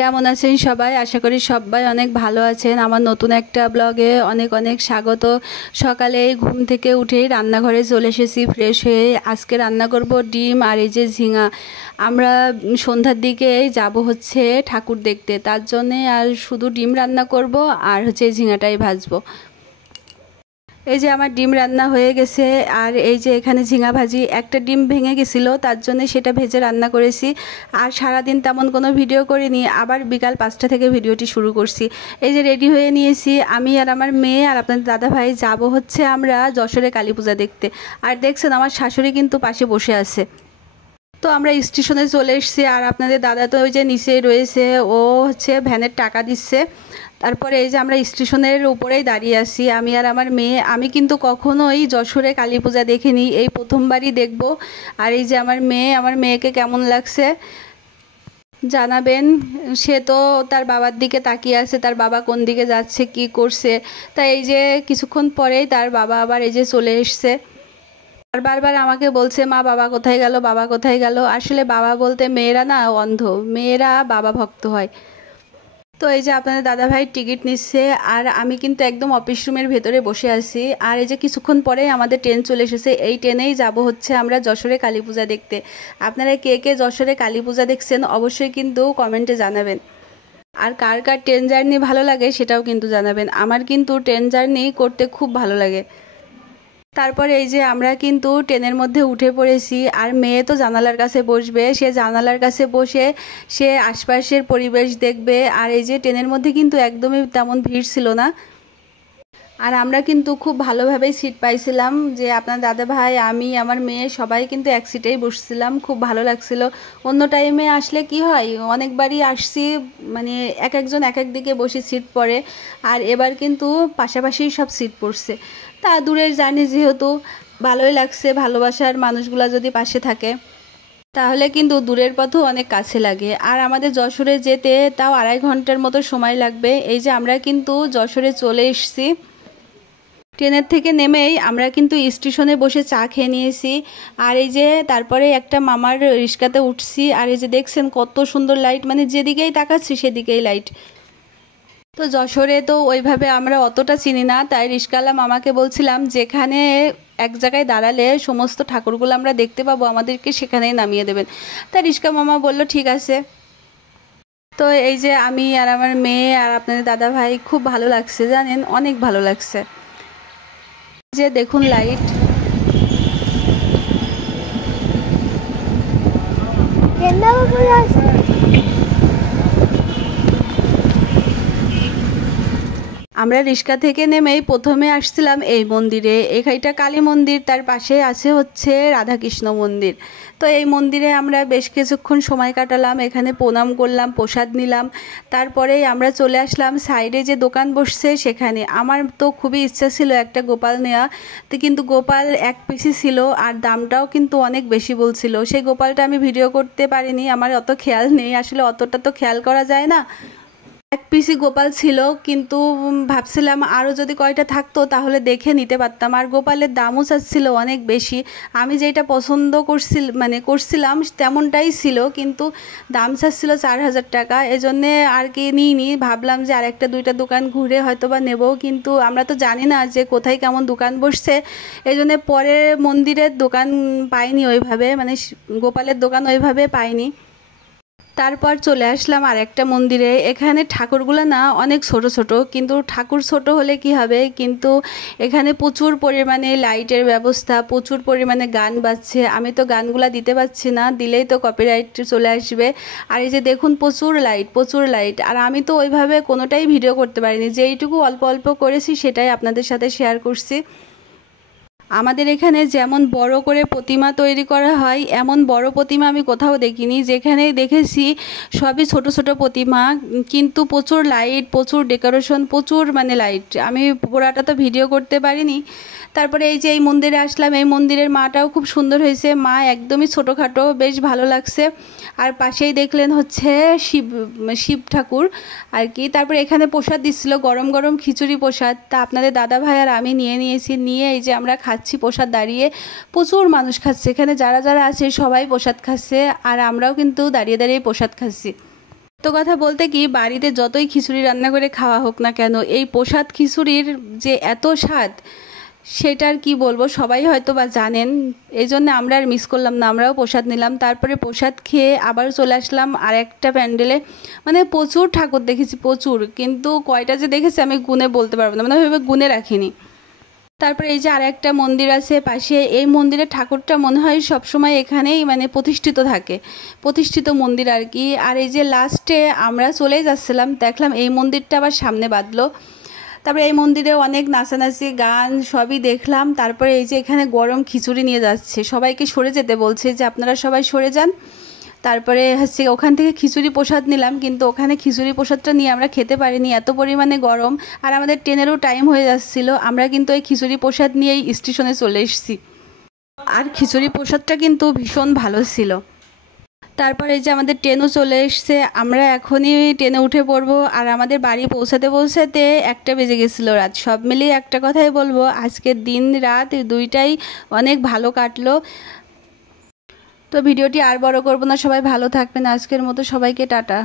কেমন আছেন সবাই? আশা করি সবাই অনেক ভালো আছেন। আমার নতুন একটা ব্লগে অনেক অনেক স্বাগত। সকালে ঘুম থেকে উঠেই রান্নাঘরে চলে এসেছি ফ্রেশ হয়ে। আজকে রান্না করব ডিম আর এই যে ঝিঙা। আমরা সন্ধ্যার দিকে যাব হচ্ছে ঠাকুর দেখতে, তার জন্যে আর শুধু ডিম রান্না করব আর হচ্ছে ঝিঙাটাই ভাজবো। এই যে আমার ডিম রান্না হয়ে গেছে, আর এই যে এখানে ঝিঙা ভাজি। একটা ডিম ভেঙে গেছিলো, তার জন্য সেটা ভেজে রান্না করেছি। আর সারাদিন তেমন কোনো ভিডিও করিনি, আবার বিকাল 5টা থেকে ভিডিওটি শুরু করছি। এই যে রেডি হয়ে নিয়েছি আমি আর আমার মেয়ে আর আপনাদের দাদা ভাই যাব হচ্ছে আমরা যশোরে কালী পূজা দেখতে। আর দেখছেন আমার শাশুড়ি কিন্তু পাশে বসে আছে। তো আমরা স্টেশনে চলে এসেছি, আর আপনাদের দাদা তো ওই যে নিচেই রয়েছে, ও হচ্ছে ভ্যানের টাকা দিচ্ছে। তারপরে এই যে আমরা স্টেশনের উপরেই দাঁড়িয়ে আছি আমি আর আমার মেয়ে। আমি কিন্তু কখনোই যশোরে কালী পূজা দেখিনি, এই প্রথমবারই দেখব। আর এই যে আমার মেয়েকে কেমন লাগছে জানাবেন। সে তো তার বাবার দিকে তাকিয়ে আছে, তার বাবা কোন দিকে যাচ্ছে কি করছে। তাই এই যে কিছুক্ষণ পরেই তার বাবা আবার এই যে চলে এসছে। আর বারবার আমাকে বলছে, মা বাবা কোথায় গেল, বাবা কোথায় গেল। আসলে বাবা বলতে মেয়েরা না অন্ধ, মেয়েরা বাবা ভক্ত হয়। তো এই যে আপনাদের দাদাভাই টিকিট নিচ্ছে, আর আমি কিন্তু একদম অফিস রুমের ভেতরে বসে আছি। আর এই যে কিছুক্ষণ পরে আমাদের ট্রেন চলে এসেছে, এই ট্রেনেই যাব হচ্ছে আমরা যশোরে কালী পূজা দেখতে। আপনারা কে কে যশোরে কালী পূজা দেখছেন অবশ্যই কিন্তু কমেন্টে জানাবেন। আর কার কার ট্রেন জার্নি ভালো লাগে সেটাও কিন্তু জানাবেন। আমার কিন্তু ট্রেন জার্নি করতে খুব ভালো লাগে। তারপরে এই যে আমরা কিন্তু ট্রেনের মধ্যে উঠে পড়েছি, আর মেয়ে তো জানালার কাছে বসবে। সে জানালার কাছে বসে সে আশপাশের পরিবেশ দেখবে। আর এই যে ট্রেনের মধ্যে কিন্তু একদমই তেমন ভিড় ছিল না, আর আমরা কিন্তু খুব ভালোভাবেই সিট পাইছিলাম। যে আপনার দাদা ভাই, আমি, আমার মেয়ে সবাই কিন্তু এক সিটেই বসছিলাম, খুব ভালো লাগছিল। অন্য টাইমে আসলে কি হয়, অনেকবারই আসছি মানে একজন এক দিকে বসে সিট পড়ে, আর এবার কিন্তু পাশাপাশি সব সিট পড়ছে। তা দূরের জার্নি যেহেতু ভালোই লাগছে, ভালোবাসার মানুষগুলো যদি পাশে থাকে তাহলে কিন্তু দূরের পথও অনেক কাছে লাগে। আর আমাদের যশোরে যেতে তাও 2.5 ঘন্টার মতো সময় লাগবে। এই যে আমরা কিন্তু যশোরে চলে এসেছি। ট্রেনের থেকে নেমেই আমরা কিন্তু স্টেশনে বসে চা খেয়ে নিয়েছি। আর এই যে তারপরে একটা মামার রিক্সাতে উঠছি, আর এই যে দেখছেন কত সুন্দর লাইট, মানে যেদিকেই তাকাচ্ছি সেদিকেই লাইট। তো যশোরে তো ওইভাবে আমরা অতটা চিনি না, তাই রিক্সাওয়ালা মামাকে বলছিলাম যেখানে এক জায়গায় দাঁড়ালে সমস্ত ঠাকুরগুলো আমরা দেখতে পাবো আমাদেরকে সেখানেই নামিয়ে দেবেন। তাই রিক্সা মামা বলল ঠিক আছে। তো এই যে আমি আর আমার মেয়ে আর আপনাদের দাদা ভাই খুব ভালো লাগছে, জানেন অনেক ভালো লাগছে। যে দেখুন লাইট, আমরা রিক্সা থেকে নেমেই প্রথমে আসছিলাম এই মন্দিরে। এটা কালী মন্দির, তার পাশে আছে হচ্ছে রাধাকৃষ্ণ মন্দির। তো এই মন্দিরে আমরা বেশ কিছুক্ষণ সময় কাটালাম, এখানে প্রণাম করলাম, প্রসাদ নিলাম। তারপরেই আমরা চলে আসলাম সাইডে যে দোকান বসছে সেখানে। আমার তো খুবই ইচ্ছা ছিল একটা গোপাল নেওয়া, তো কিন্তু গোপাল এক পিসই ছিল, আর দামটাও কিন্তু অনেক বেশি বলছিল। সেই গোপালটা আমি ভিডিও করতে পারিনি, আমার অত খেয়াল নেই, আসলে অতটা তো খেয়াল করা যায় না। এক পিসি গোপাল ছিল, কিন্তু ভাবছিলাম আরও যদি কয়টা থাকতো তাহলে দেখে নিতে পারতাম। আর গোপালের দামও চাচ্ছিল অনেক বেশি। আমি যেটা পছন্দ করছিলাম তেমনটাই ছিল, কিন্তু দাম চাচ্ছিল 4,000 টাকা। এজন্যে আর কি নিইনি, ভাবলাম যে আর একটা দুইটা দোকান ঘুরে হয়তো বা নেব, কিন্তু আমরা তো জানি না যে কোথায় কেমন দোকান বসছে। এই জন্যে পরে মন্দিরের দোকান পাইনি ওইভাবে, মানে গোপালের দোকান ওইভাবে পাইনি। তারপর চলে আসলাম আর একটা মন্দিরে। এখানে ঠাকুরগুলো না অনেক ছোট ছোট, কিন্তু ঠাকুর ছোট হলে কি হবে, কিন্তু এখানে প্রচুর পরিমাণে লাইটের ব্যবস্থা, প্রচুর পরিমাণে গান বাজছে। আমি তো গানগুলা দিতে পারছি না, দিলেই তো কপিরাইট চলে আসবে। আর এই যে দেখুন প্রচুর লাইট, প্রচুর লাইট। আর আমি তো ওইভাবে কোনোটাই ভিডিও করতে পারিনি, যেইটুকু অল্প অল্প করেছি সেটাই আপনাদের সাথে শেয়ার করছি। আমাদের এখানে যেমন বড় করে প্রতিমা তৈরি করা হয়, এমন বড় প্রতিমা আমি কোথাও দেখিনি। যেখানে দেখেছি সবই ছোট ছোট প্রতিমা, কিন্তু প্রচুর লাইট, প্রচুর ডেকোরেশন, প্রচুর মানে লাইট। আমি পুরাটা তো ভিডিও করতে পারিনি। তারপরে এই যে এই মন্দিরে আসলাম, এই মন্দিরের মাটাও খুব সুন্দর হয়েছে। মা একদমই ছোটোখাটো, বেশ ভালো লাগছে। আর পাশেই দেখলেন হচ্ছে শিব ঠাকুর আর কি। তারপরে এখানে প্রসাদ দিচ্ছিল, গরম গরম খিচুড়ি প্রসাদ। তা আপনাদের দাদা ভাই আর আমি নিয়েছি, নিয়ে এই যে আমরা খাচ্ছি প্রসাদ দাঁড়িয়ে। প্রচুর মানুষ খাচ্ছে এখানে, যারা যারা আছে সবাই প্রসাদ খাচ্ছে, আর আমরাও কিন্তু দাঁড়িয়ে দাঁড়িয়ে প্রসাদ খাচ্ছি। তো কথা বলতে কি, বাড়িতে যতই খিচুড়ি রান্না করে খাওয়া হোক না কেন, এই প্রসাদ খিচুড়ির যে এত স্বাদ সেটার কি বলবো, সবাই হয়তো বা জানেন। এই জন্য আমরা আর মিস করলাম না, আমরাও প্রসাদ নিলাম। তারপরে প্রসাদ খেয়ে আবার চলে আসলাম আর একটা প্যান্ডেলে। মানে প্রচুর ঠাকুর দেখেছি, প্রচুর, কিন্তু কয়টা যে দেখেছি আমি গুনে বলতে পারবো না, মানে ওইভাবে গুনে রাখিনি। তারপরে এই যে আর একটা মন্দির আছে পাশে, এই মন্দিরের ঠাকুরটা মনে হয় সবসময় এখানেই মানে প্রতিষ্ঠিত থাকে, প্রতিষ্ঠিত মন্দির আর কি। আর এই যে লাস্টে আমরা চলে যাচ্ছিলাম, দেখলাম এই মন্দিরটা আবার সামনে বাঁধলো। তারপরে এই মন্দিরে অনেক নাচানাচি গান সবই দেখলাম। তারপরে এই যে এখানে গরম খিচুড়ি নিয়ে যাচ্ছে, সবাইকে সরে যেতে বলছে যে আপনারা সবাই সরে যান। তারপরে হচ্ছে ওখান থেকে খিচুড়ি প্রসাদ নিলাম, কিন্তু ওখানে খিচুড়ি প্রসাদটা নিয়ে আমরা খেতে পারিনি, এত পরিমাণে গরম। আর আমাদের ট্রেনেরও টাইম হয়ে যাচ্ছিল, আমরা কিন্তু ওই খিচুড়ি প্রসাদ নিয়েই স্টেশনে চলে এসেছি। আর খিচুড়ি প্রসাদটা কিন্তু ভীষণ ভালো ছিল। তারপরে এই যে আমাদের ট্রেনও চলে এসছে, আমরা এখনই ট্রেনে উঠে পড়বো। আর আমাদের বাড়ি পৌঁছাতে পৌঁছাতে 1টা বেজে গেছিলো রাত। সব মিলিয়ে একটা কথাই বলবো, আজকের দিন রাত দুইটাই অনেক ভালো কাটলো। তো ভিডিওটি আর বড় করবো না, সবাই ভালো থাকবেন, আজকের মতো সবাইকে টাটা।